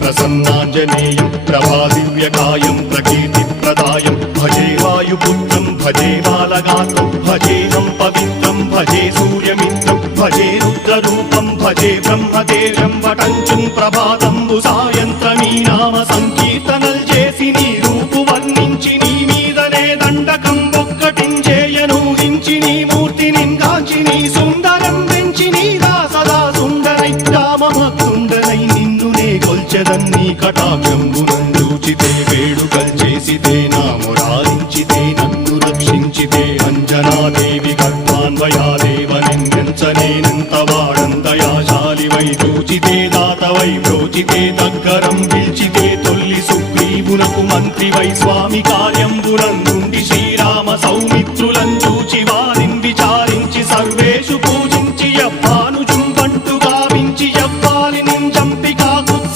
ప్రసన్నాంజనేయం ప్రభాదివ్యకాయం ప్రకీర్తిప్రదాయం భజే వాయుపుత్రం భజే బాలగాత్రం భజేహం పవిత్రం భజే సూర్యమిత్రం భజే రుద్రరూపం భజే బ్రహ్మదేవం వటంచుం ప్రభాతంబు సాయంత్రమీ నామ సంకీర్తనల్ చేసి నీ రూపు వర్ణించి నీ మీదనే దండకం ఒక్కటించేయనూహించి నీ మూర్తి నింగాంచి నీ సుందరం వెంచి నీ దాసదా సుందరై రామభక్తుండనై నిన్నునే కొల్చెదన్నీ కటాక్షంబునందూచితే వేడుకల్ చేసితే నా మురారించితే నన్ను రక్షించితే అంజనాదేవి గర్భాన్వయాదేవ నిందించనేనంత వాడంతయాశాలివై చూచితే దాతవై బ్రోచితే దగ్గరం పిల్చితే తొల్లి సుగ్రీవునకు మంత్రివై స్వామి కార్యంబునందుండి శ్రీరామ సౌమిత్రుల